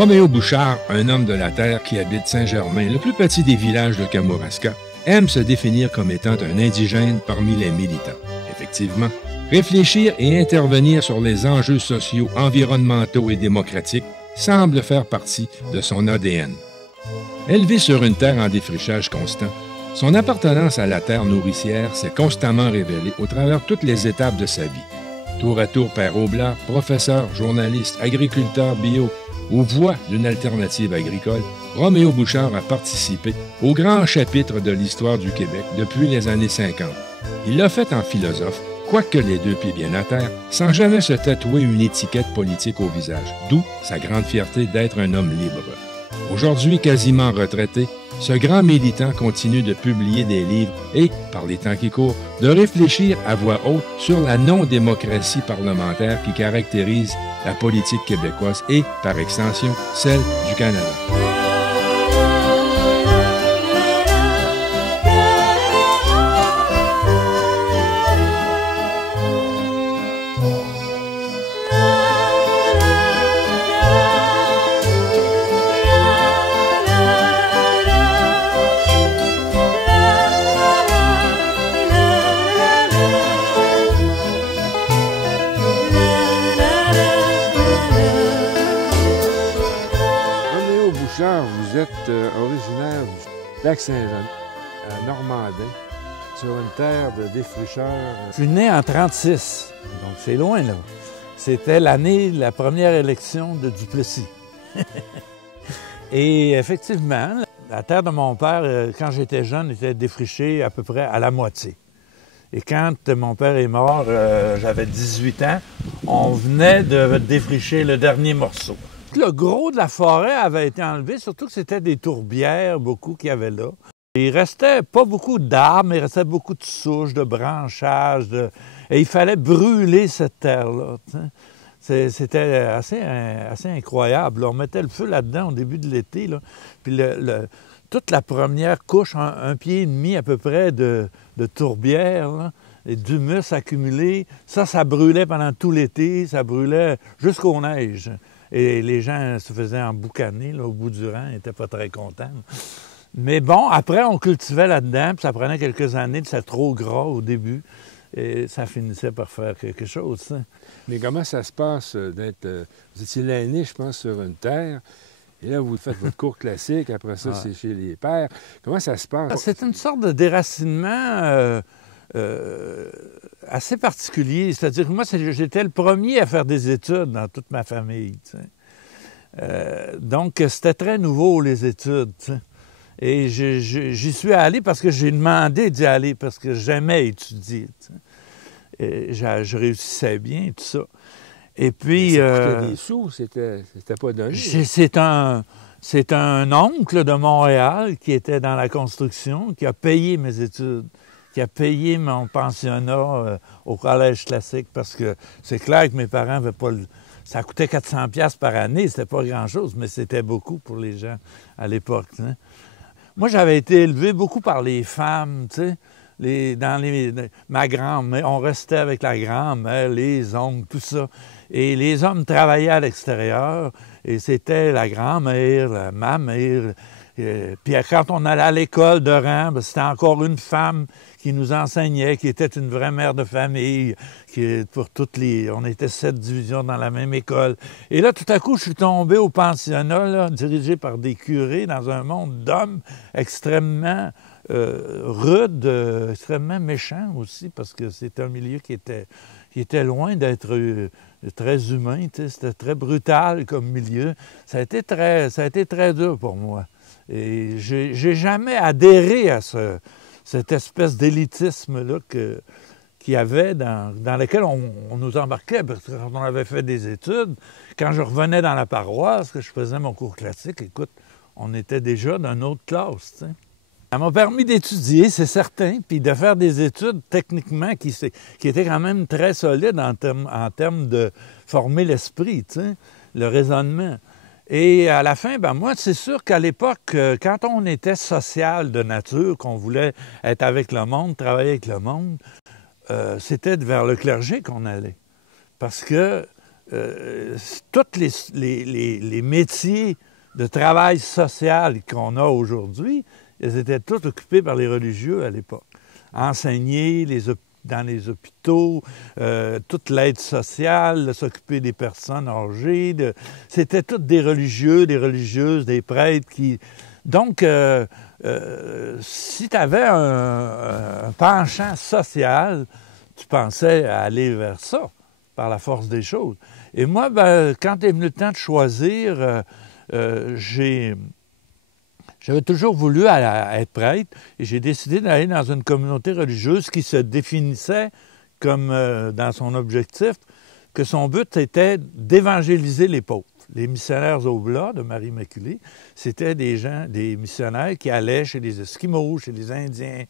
Roméo Bouchard, un homme de la terre qui habite Saint-Germain, le plus petit des villages de Kamouraska, aime se définir comme étant un indigène parmi les militants. Effectivement, réfléchir et intervenir sur les enjeux sociaux, environnementaux et démocratiques semble faire partie de son ADN. Élevé sur une terre en défrichage constant, son appartenance à la terre nourricière s'est constamment révélée au travers toutes les étapes de sa vie. Tour à tour père oblast, professeur, journaliste, agriculteur bio ou voix d'une alternative agricole, Roméo Bouchard a participé au grand chapitre de l'histoire du Québec depuis les années 50. Il l'a fait en philosophe, quoique les deux pieds bien à terre, sans jamais se tatouer une étiquette politique au visage, d'où sa grande fierté d'être un homme libre. Aujourd'hui quasiment retraité, ce grand militant continue de publier des livres et, par les temps qui courent, de réfléchir à voix haute sur la non-démocratie parlementaire qui caractérise la politique québécoise et, par extension, celle du Canada. Vous êtes originaire du Lac-Saint-Jean, à Normandin, sur une terre de défricheurs. Je suis né en 1936, donc c'est loin là. C'était l'année de la première élection de Duplessis. Et effectivement, la terre de mon père, quand j'étais jeune, était défrichée à peu près à la moitié. Et quand mon père est mort, j'avais 18 ans, on venait de défricher le dernier morceau. Le gros de la forêt avait été enlevé, surtout que c'était des tourbières, beaucoup qu'il y avait là. Il restait pas beaucoup d'arbres, mais il restait beaucoup de souches, de branchages, et il fallait brûler cette terre-là. C'était assez incroyable. On mettait le feu là-dedans au début de l'été, là. Puis toute la première couche, un pied et demi à peu près de tourbière, là, et d'humus accumulé, ça brûlait pendant tout l'été, ça brûlait jusqu'aux neiges. Et les gens se faisaient emboucaner là, au bout du rang, ils n'étaient pas très contents. Mais bon, après, on cultivait là-dedans, puis ça prenait quelques années, c'était trop gras au début, et ça finissait par faire quelque chose. Ça. Mais comment ça se passe d'être... vous étiez l'aîné, je pense, sur une terre, et là, vous faites votre cours classique, après ça, c'est chez les pères. Comment ça se passe? C'est une sorte de déracinement assez particulier. C'est-à-dire que moi, j'étais le premier à faire des études dans toute ma famille. Donc, c'était très nouveau, les études. T'sais. Et j'y suis allé parce que j'ai demandé d'y aller, parce que j'aimais étudier. Et je réussissais bien et tout ça. Et puis... ça coûtait des sous, c'était pas donné. C'est un oncle de Montréal qui était dans la construction, qui a payé mes études, qui a payé mon pensionnat au collège classique, parce que c'est clair que mes parents n'avaient pas... Ça coûtait 400$ par année, c'était pas grand-chose, mais c'était beaucoup pour les gens à l'époque. T'sais. Moi, j'avais été élevé beaucoup par les femmes, tu sais, ma grand-mère, on restait avec la grand-mère, les oncles, tout ça. Et les hommes travaillaient à l'extérieur, et c'était la grand-mère, ma mère. Puis quand on allait à l'école de rang, c'était encore une femme qui nous enseignait, qui était une vraie mère de famille, on était 7 divisions dans la même école. Et là, tout à coup, je suis tombé au pensionnat, là, dirigé par des curés, dans un monde d'hommes extrêmement rudes, extrêmement méchants aussi, parce que c'est un milieu qui était loin d'être très humain, c'était très brutal comme milieu. Ça a été très dur pour moi. Et j'ai jamais adhéré à cette espèce d'élitisme-là qu'il y avait dans lequel on nous embarquait. Parce que quand on avait fait des études, quand je revenais dans la paroisse, que je faisais mon cours classique, écoute, on était déjà d'une autre classe, t'sais. Ça m'a permis d'étudier, c'est certain, puis de faire des études techniquement qui étaient quand même très solides en termes de former l'esprit, le raisonnement. Et à la fin, moi, c'est sûr qu'à l'époque, quand on était social de nature, qu'on voulait être avec le monde, travailler avec le monde, c'était vers le clergé qu'on allait. Parce que tous les métiers de travail social qu'on a aujourd'hui, ils étaient tous occupés par les religieux à l'époque. Enseigner dans les hôpitaux, toute l'aide sociale, s'occuper des personnes âgées. C'était tous des religieux, des religieuses, des prêtres qui... Donc, si tu avais un penchant social, tu pensais à aller vers ça, par la force des choses. Et moi, ben, quand est venu le temps de choisir, j'avais toujours voulu être prêtre et j'ai décidé d'aller dans une communauté religieuse qui se définissait comme, dans son objectif, que son but était d'évangéliser les pauvres. Les missionnaires Oblats de Marie Immaculée, c'était des missionnaires qui allaient chez les Esquimaux, chez les Indiens,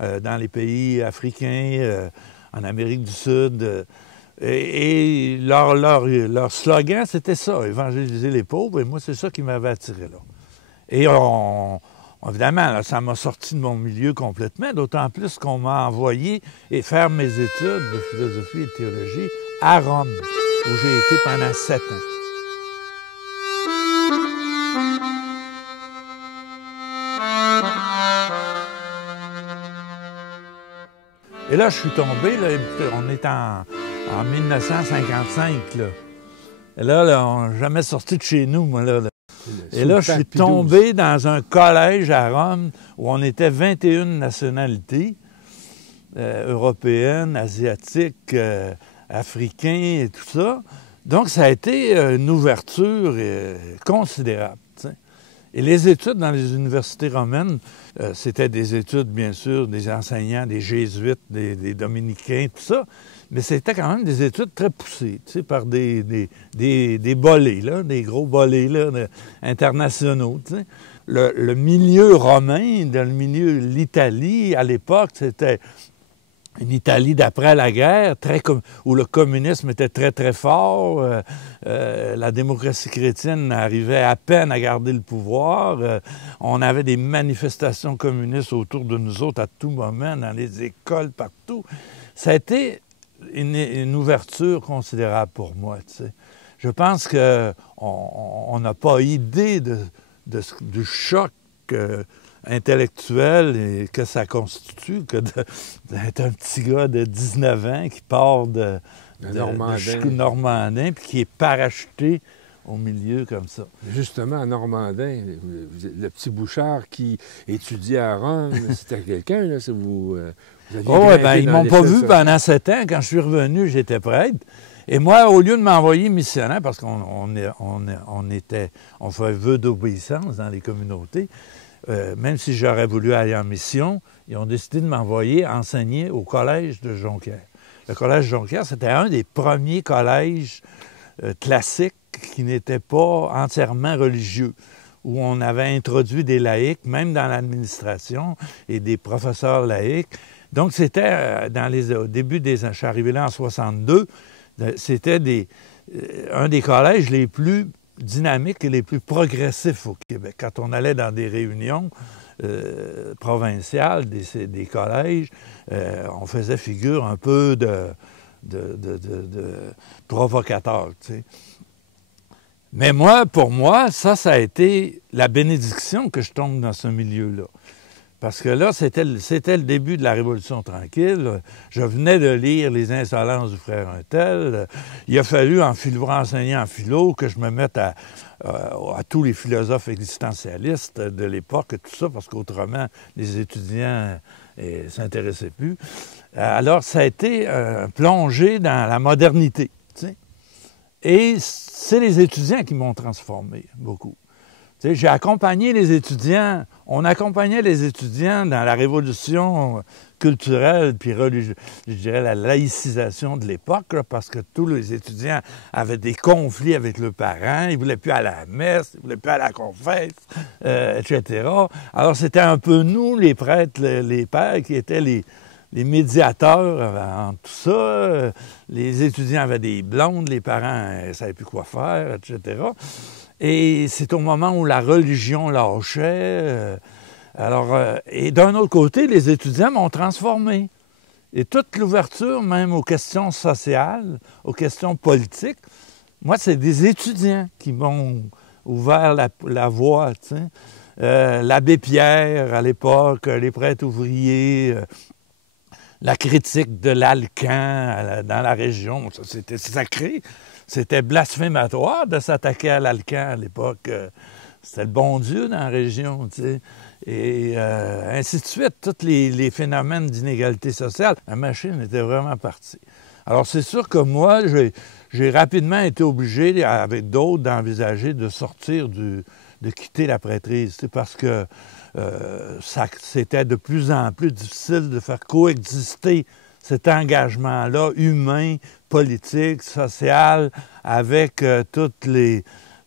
dans les pays africains, en Amérique du Sud. Et leur slogan, c'était ça, évangéliser les pauvres. Et moi, c'est ça qui m'avait attiré là. Et évidemment, là, ça m'a sorti de mon milieu complètement, d'autant plus qu'on m'a envoyé faire mes études de philosophie et de théologie à Rome, où j'ai été pendant 7 ans. Et là, je suis tombé, là, on est en 1955, là. Et là on n'a jamais sorti de chez nous, moi, là. Et là, je suis tombé dans un collège à Rome où on était 21 nationalités, européennes, asiatiques, africains et tout ça. Donc, ça a été une ouverture considérable. T'sais. Et les études dans les universités romaines, c'était des études, bien sûr, des enseignants, des jésuites, des dominicains, tout ça. Mais c'était quand même des études très poussées, tu sais, par des bolés, là, des gros bolés là, internationaux. Tu sais. Le milieu romain, dans le milieu de l'Italie, à l'époque, c'était une Italie d'après la guerre, où le communisme était très, très fort. La démocratie chrétienne arrivait à peine à garder le pouvoir. On avait des manifestations communistes autour de nous autres à tout moment, dans les écoles, partout. Ça a été une ouverture considérable pour moi. Tu sais. Je pense qu'on n'a pas idée du choc intellectuel que ça constitue que d'être un petit gars de 19 ans qui part de Normandin puis qui est parachuté au milieu comme ça. Justement, à Normandin, le petit Bouchard qui étudiait à Rome, c'était quelqu'un, là, si vous... Oh, ben, ils ne m'ont pas vu pendant 7 ans. Quand je suis revenu, j'étais prêtre. Et moi, au lieu de m'envoyer missionnaire, parce qu'on fait vœu d'obéissance dans les communautés, même si j'aurais voulu aller en mission, ils ont décidé de m'envoyer enseigner au collège de Jonquière. Le collège de Jonquière, c'était un des premiers collèges classiques qui n'était pas entièrement religieux, où on avait introduit des laïcs, même dans l'administration, et des professeurs laïcs. Donc, c'était au début des... Je suis arrivé là en 62, c'était un des collèges les plus dynamiques et les plus progressifs au Québec. Quand on allait dans des réunions provinciales, des collèges, on faisait figure un peu de provocateur, tu sais. Mais pour moi, ça a été la bénédiction que je tombe dans ce milieu-là. Parce que là, c'était le début de la Révolution tranquille. Je venais de lire Les insolences du frère Untel. Il a fallu, pour enseigner en philo, que je me mette à tous les philosophes existentialistes de l'époque et tout ça, parce qu'autrement, les étudiants ne s'intéressaient plus. Alors, ça a été plongé dans la modernité, tu sais. Et c'est les étudiants qui m'ont transformé beaucoup. Tu sais, j'ai accompagné les étudiants, on accompagnait les étudiants dans la révolution culturelle puis religieuse, je dirais la laïcisation de l'époque, là, parce que tous les étudiants avaient des conflits avec leurs parents, ils ne voulaient plus aller à la messe, ils ne voulaient plus aller à la confesse, etc. Alors c'était un peu nous, les prêtres, les pères, qui étaient les médiateurs en tout ça. Les étudiants avaient des blondes, les parents ne savaient plus quoi faire, etc. Et c'est au moment où la religion lâchait. Et d'un autre côté, les étudiants m'ont transformé. Et toute l'ouverture, même aux questions sociales, aux questions politiques, Moi, c'est des étudiants qui m'ont ouvert la voie, tu sais. L'abbé Pierre, à l'époque, les prêtres ouvriers, la critique de l'Alcan dans la région, ça, c'était sacré. C'était blasphématoire de s'attaquer à l'Alcan à l'époque. C'était le bon Dieu dans la région, tu sais. Et ainsi de suite, tous les phénomènes d'inégalité sociale, la machine était vraiment partie. Alors, c'est sûr que moi, j'ai rapidement été obligé, avec d'autres, d'envisager de sortir de quitter la prêtrise, parce que c'était de plus en plus difficile de faire coexister cet engagement-là, humain, politique, social, avec tout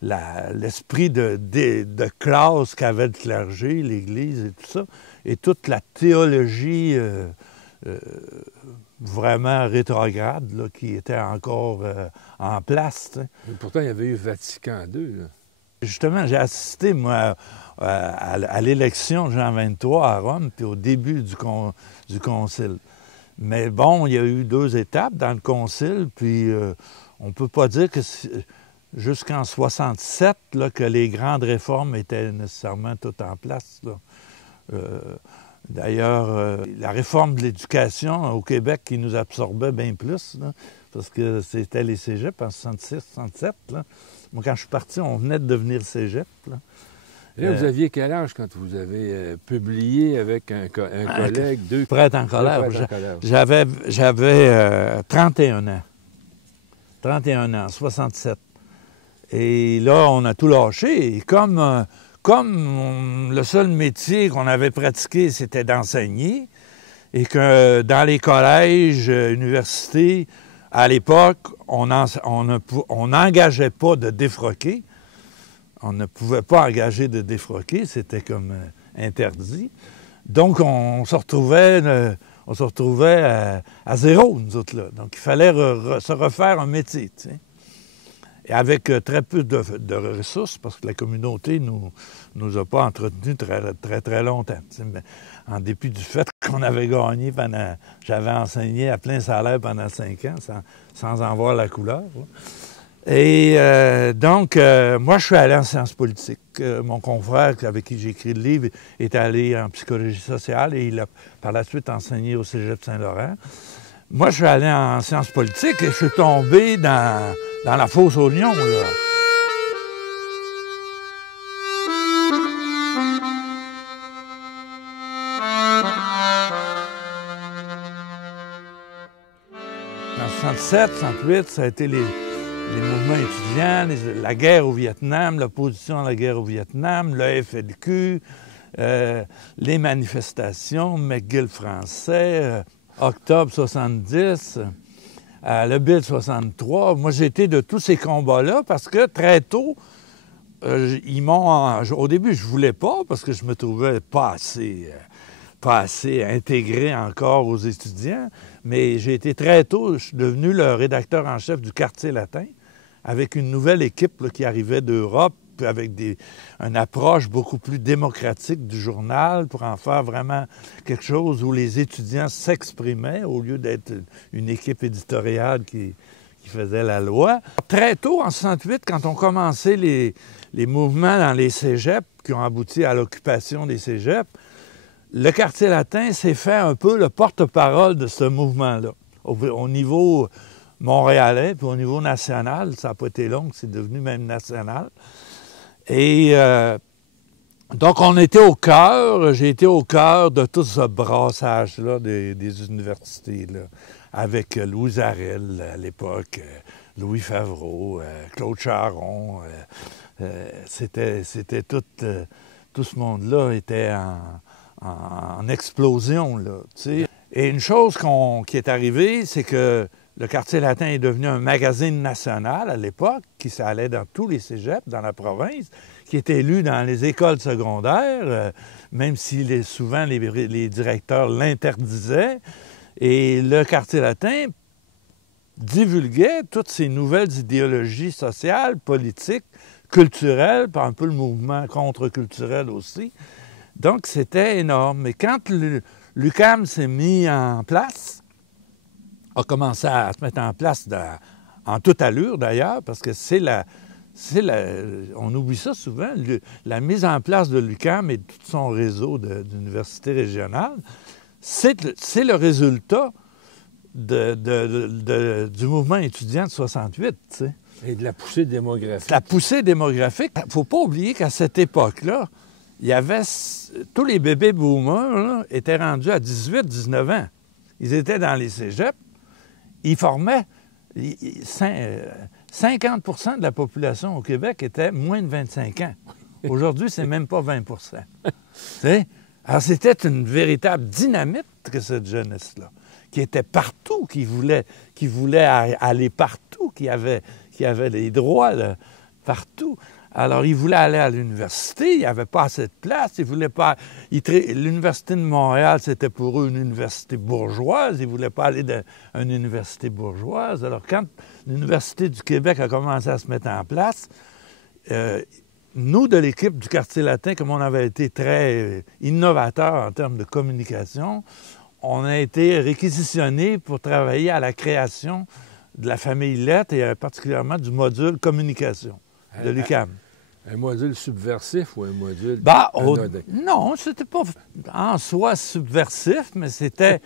l'esprit de classe qu'avait le clergé, l'Église et tout ça, et toute la théologie vraiment rétrograde là, qui était encore en place. T'sais. Mais pourtant, il y avait eu Vatican II. Là. Justement, j'ai assisté, moi, à l'élection de Jean XXIII à Rome, puis au début du concile. Mais bon, il y a eu 2 étapes dans le concile, puis on ne peut pas dire que jusqu'en 67 là, que les grandes réformes étaient nécessairement toutes en place. D'ailleurs, la réforme de l'éducation au Québec qui nous absorbait bien plus, là, parce que c'était les cégeps en 66-67. Moi, quand je suis parti, on venait de devenir cégep. Là. Et là, vous aviez quel âge quand vous avez publié avec un collègue? Prêtre en colère. J'avais 31 ans. 31 ans, 67. Et là, on a tout lâché. Et comme le seul métier qu'on avait pratiqué, c'était d'enseigner, et que dans les collèges, universités, à l'époque, on n'engageait pas de défroquer. On ne pouvait pas engager de défroquer, c'était comme interdit. Donc, on se retrouvait à zéro, nous autres, là. Donc, il fallait se refaire un métier, tu sais. Et avec très peu de ressources, parce que la communauté nous a pas entretenus très, très longtemps. Mais en dépit du fait qu'on avait gagné j'avais enseigné à plein salaire pendant 5 ans, sans en voir la couleur. Là. Et donc, moi, je suis allé en sciences politiques. Mon confrère, avec qui j'ai écrit le livre, est allé en psychologie sociale et il a par la suite enseigné au Cégep de Saint-Laurent. Moi, je suis allé en sciences politiques et je suis tombé dans la fosse aux lions, là. En 67, 68, ça a été les mouvements étudiants, la guerre au Vietnam, l'opposition à la guerre au Vietnam, le FLQ, les manifestations, McGill français, octobre 70, le Bill 63. Moi, j'ai été de tous ces combats-là parce que très tôt, au début, je voulais pas parce que je me trouvais pas assez intégré encore aux étudiants, mais j'ai été très tôt, je suis devenu le rédacteur en chef du Quartier latin avec une nouvelle équipe là, qui arrivait d'Europe, avec une approche beaucoup plus démocratique du journal pour en faire vraiment quelque chose où les étudiants s'exprimaient au lieu d'être une équipe éditoriale qui faisait la loi. Très tôt, en 68, quand on commençait les mouvements dans les cégeps qui ont abouti à l'occupation des cégeps, le Quartier latin s'est fait un peu le porte-parole de ce mouvement-là. Au niveau montréalais, puis au niveau national, ça n'a pas été long, c'est devenu même national. Et donc, on était au cœur, j'ai été au cœur de tout ce brassage-là des universités, là, avec Louis Arel à l'époque, Louis Favreau, Claude Charon. C'était tout ce monde-là était en explosion, là, tu sais. Et une chose qui est arrivée, c'est que le Quartier latin est devenu un magazine national à l'époque, qui allait dans tous les cégeps, dans la province, qui était lu dans les écoles secondaires, même si souvent les directeurs l'interdisaient. Et le Quartier latin divulguait toutes ces nouvelles idéologies sociales, politiques, culturelles, par un peu le mouvement contre-culturel aussi. Donc, c'était énorme. Mais quand l'UQAM s'est mis en place, a commencé à se mettre en place en toute allure d'ailleurs, parce que on oublie ça souvent, la mise en place de l'UQAM et de tout son réseau d'universités régionales, c'est le résultat du mouvement étudiant de 68, tu sais. Et de la poussée démographique. La poussée démographique. Il ne faut pas oublier qu'à cette époque-là, il y avait... Tous les bébés boomers là, étaient rendus à 18, 19 ans. Ils étaient dans les cégeps. Ils formaient... 50 % de la population au Québec était moins de 25 ans. Aujourd'hui, c'est même pas 20 %. Alors, c'était une véritable dynamite que cette jeunesse-là, qui était partout, qui voulait aller partout, qui avait les droits là, partout. Alors, ils voulaient aller à l'université, il n'y avait pas assez de place, ils voulaient pas... L'Université de Montréal, c'était pour eux une université bourgeoise, ils ne voulaient pas aller dans une université bourgeoise. Alors, quand l'Université du Québec a commencé à se mettre en place, nous, de l'équipe du Quartier latin, comme on avait été très innovateurs en termes de communication, on a été réquisitionnés pour travailler à la création de la famille lettres et particulièrement du module communication de l'UQAM. Un module subversif ou un module anodin? Non, c'était pas en soi subversif, mais c'était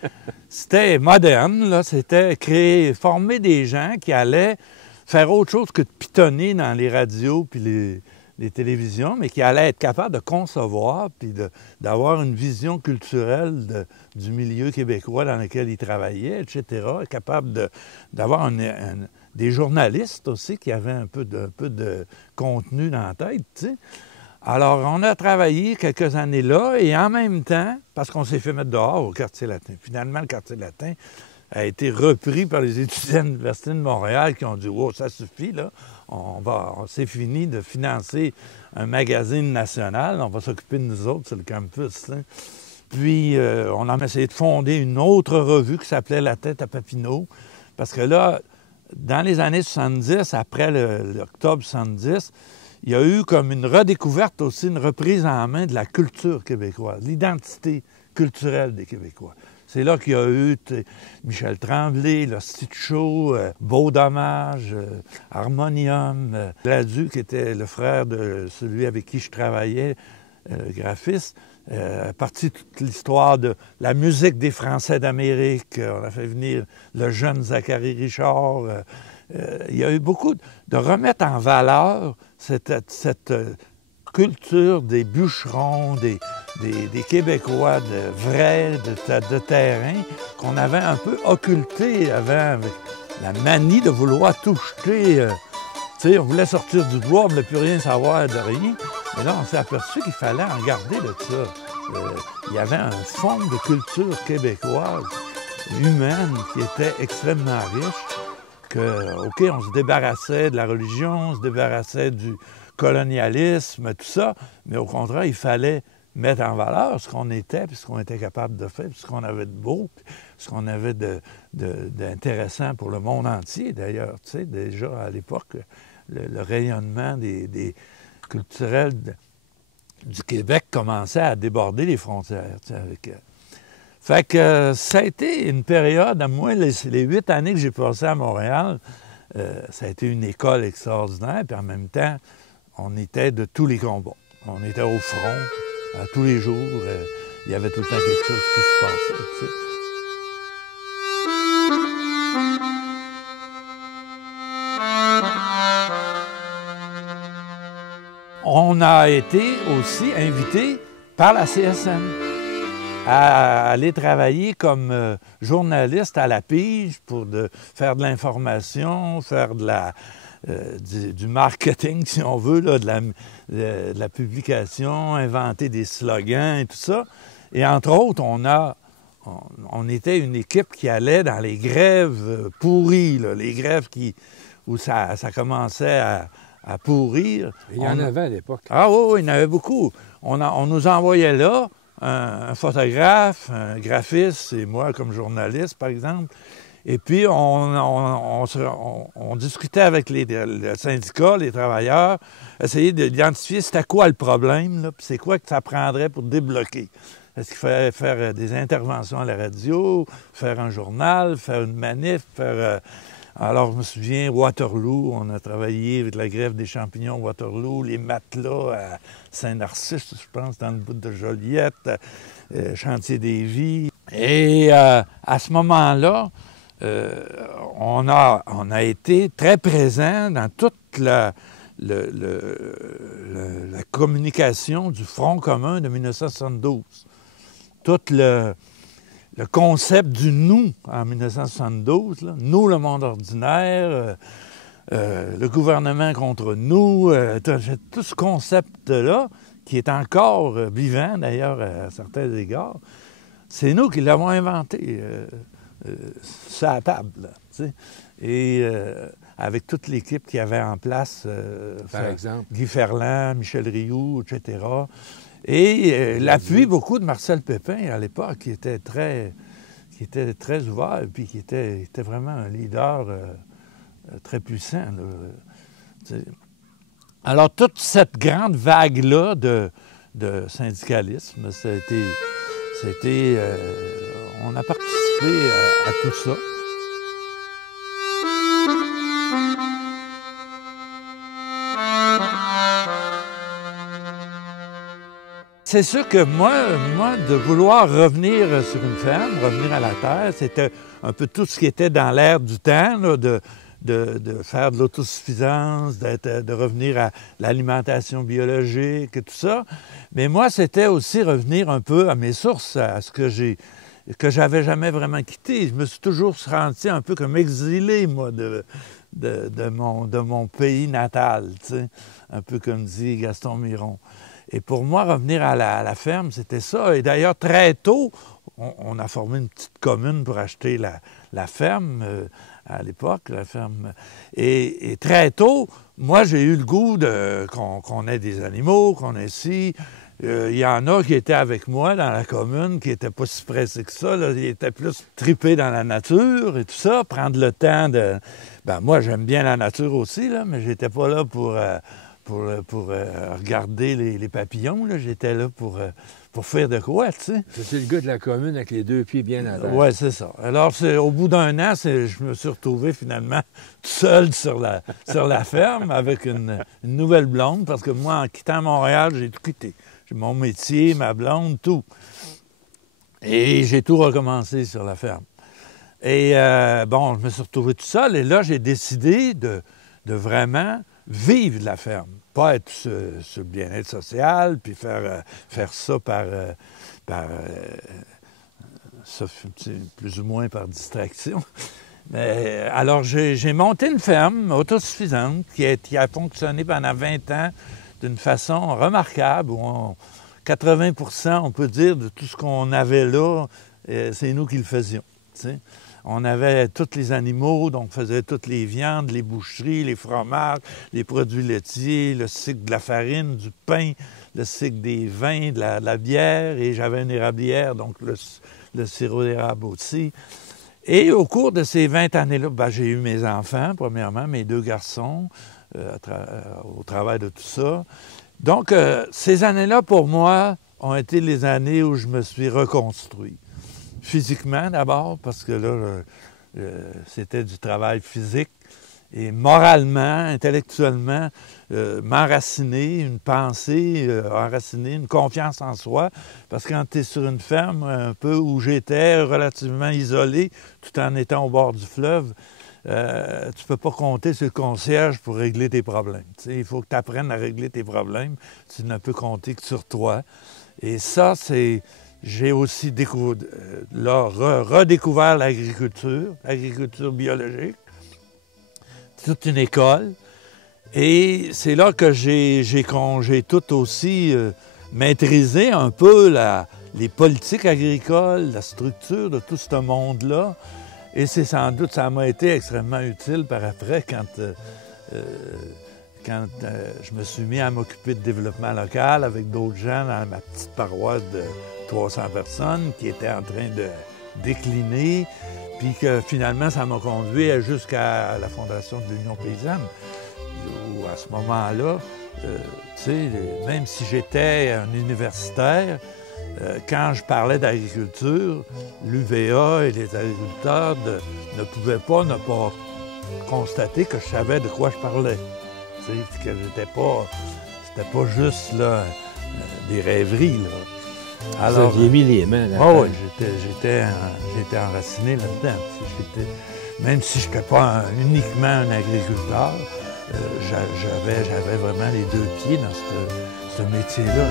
moderne, là. C'était former des gens qui allaient faire autre chose que de pitonner dans les radios puis les télévisions, mais qui allaient être capables de concevoir puis d'avoir une vision culturelle du milieu québécois dans lequel ils travaillaient, etc., capables d'avoir des journalistes aussi qui avaient un peu de contenu dans la tête, tu sais. Alors, on a travaillé quelques années là, et en même temps, parce qu'on s'est fait mettre dehors au Quartier latin. Finalement, le Quartier latin a été repris par les étudiants de l'Université de Montréal qui ont dit « Wow, ça suffit, là. C'est fini de financer un magazine national. On va s'occuper de nous autres sur le campus. » Puis, on a essayé de fonder une autre revue qui s'appelait La Tête à Papineau, parce que là, dans les années 70, après l'octobre 70, il y a eu comme une redécouverte aussi, une reprise en main de la culture québécoise, l'identité culturelle des Québécois. C'est là qu'il y a eu Michel Tremblay, l'Hostie de Show, Beau Dommage, Harmonium, Gladu, qui était le frère de celui avec qui je travaillais, graphiste, partie de toute l'histoire de la musique des Français d'Amérique. On a fait venir le jeune Zachary Richard. Il y a eu beaucoup de remettre en valeur cette culture des bûcherons, des Québécois vrais, de terrain, qu'on avait un peu occulté avant avec la manie de vouloir tout jeter. Tu sais, on voulait sortir du bois, on ne voulait plus rien savoir de rien. Mais là, on s'est aperçu qu'il fallait en garder de ça. Il y avait un fond de culture québécoise, humaine, qui était extrêmement riche, OK, on se débarrassait de la religion, on se débarrassait du colonialisme, tout ça, mais au contraire, il fallait mettre en valeur ce qu'on était, puis ce qu'on était capable de faire, puis ce qu'on avait de beau, puis ce qu'on avait d'intéressant pour le monde entier, d'ailleurs. Tu sais, déjà, à l'époque, le rayonnement des culturels du Québec commençait à déborder les frontières, tu sais, Fait que ça a été une période, à moi, les 8 années que j'ai passées à Montréal, ça a été une école extraordinaire, puis en même temps, on était de tous les combats. On était au front, tous les jours, il y avait tout le temps quelque chose qui se passait, tu sais. On a été aussi invité par la CSN à aller travailler comme journaliste à la Pige pour faire de l'information, faire du marketing, si on veut, là, de la publication, inventer des slogans et tout ça. Et entre autres, on était une équipe qui allait dans les grèves pourries, là, les grèves où ça commençait à pourrir. Il y en avait à l'époque. Ah oui, il y en avait beaucoup. On nous envoyait là un photographe, un graphiste, et moi comme journaliste, par exemple. Et puis, on discutait avec le syndicat, les travailleurs, essayer d'identifier c'était quoi le problème, là, puis c'est quoi que ça prendrait pour débloquer. Est-ce qu'il fallait faire des interventions à la radio, faire un journal, faire une manif, Alors, je me souviens, Waterloo, on a travaillé avec la grève des champignons Waterloo, les matelas à Saint-Narcisse, je pense, dans le bout de Joliette, Chantier des Vies. Et à ce moment-là, on a été très présent dans toute la communication du Front commun de 1972. Tout le concept du « nous » en 1972, là, nous le monde ordinaire, le gouvernement contre nous, tout ce concept-là, qui est encore vivant d'ailleurs à certains égards, c'est nous qui l'avons inventé sur la table, là, tu sais. Et avec toute l'équipe qu'il y avait en place, par exemple, Guy Ferland, Michel Rioux, etc. Et l'appui beaucoup de Marcel Pépin à l'époque, qui était très ouvert, puis qui était vraiment un leader très puissant. Là. Alors, toute cette grande vague-là de syndicalisme, on a participé à tout ça. C'est sûr que moi, de vouloir revenir sur une ferme, revenir à la terre, c'était un peu tout ce qui était dans l'air du temps, là, de faire de l'autosuffisance, de revenir à l'alimentation biologique et tout ça. Mais moi, c'était aussi revenir un peu à mes sources, à ce que j'avais jamais vraiment quitté. Je me suis toujours senti un peu comme exilé, moi, de mon pays natal, tu sais, un peu comme dit Gaston Miron. Et pour moi, revenir à la ferme, c'était ça. Et d'ailleurs, très tôt, on a formé une petite commune pour acheter la ferme, à l'époque, la ferme. Et très tôt, moi, j'ai eu le goût qu'on ait des animaux, qu'on ait ci. Il y en a qui étaient avec moi dans la commune, qui n'étaient pas si pressés que ça. Là. Ils étaient plus tripés dans la nature et tout ça, prendre le temps de... Ben moi, j'aime bien la nature aussi, là, mais j'étais pas là pour regarder les papillons. J'étais là pour faire de quoi, tu sais. C'était le gars de la commune avec les deux pieds bien à terre. Oui, c'est ça. Alors, au bout d'un an, je me suis retrouvé finalement tout seul sur la ferme avec une nouvelle blonde, parce que moi, en quittant Montréal, j'ai tout quitté. J'ai mon métier, ma blonde, tout. Et j'ai tout recommencé sur la ferme. Et bon, je me suis retrouvé tout seul, et là, j'ai décidé de vraiment vivre de la ferme, pas être sur le bien-être social, puis faire ça plus ou moins par distraction. Mais, alors, j'ai monté une ferme autosuffisante qui a fonctionné pendant 20 ans d'une façon remarquable, où 80 % on peut dire, de tout ce qu'on avait là, c'est nous qui le faisions, tu sais. On avait tous les animaux, donc on faisait toutes les viandes, les boucheries, les fromages, les produits laitiers, le cycle de la farine, du pain, le cycle des vins, de la bière, et j'avais une érablière, donc le sirop d'érable aussi. Et au cours de ces 20 années-là, ben, j'ai eu mes enfants, premièrement, mes 2 garçons, au travail de tout ça. Donc, ces années-là, pour moi, ont été les années où je me suis reconstruit. Physiquement d'abord, parce que là, c'était du travail physique, et moralement, intellectuellement, m'enraciner, une pensée, enraciner, une confiance en soi, parce que quand tu es sur une ferme, un peu où j'étais, relativement isolé, tout en étant au bord du fleuve, tu ne peux pas compter sur le concierge pour régler tes problèmes. Tu sais, il faut que tu apprennes à régler tes problèmes, tu ne peux compter que sur toi. Et ça, c'est... J'ai aussi redécouvert l'agriculture biologique, toute une école. Et c'est là que j'ai tout aussi maîtrisé un peu les politiques agricoles, la structure de tout ce monde-là. Et c'est sans doute, ça m'a été extrêmement utile par après quand je me suis mis à m'occuper de développement local avec d'autres gens dans ma petite paroisse de 300 personnes qui étaient en train de décliner, puis que finalement, ça m'a conduit jusqu'à la fondation de l'Union paysanne, où à ce moment-là, tu sais, même si j'étais un universitaire, quand je parlais d'agriculture, l'UVA et les agriculteurs ne pouvaient pas ne pas constaté que je savais de quoi je parlais. Tu sais, que c'était pas juste là, des rêveries. Là. Alors, vous aviez mis les mains là. Oui, j'étais enraciné là-dedans. Même si je n'étais pas uniquement un agriculteur, j'avais vraiment les deux pieds dans ce métier-là.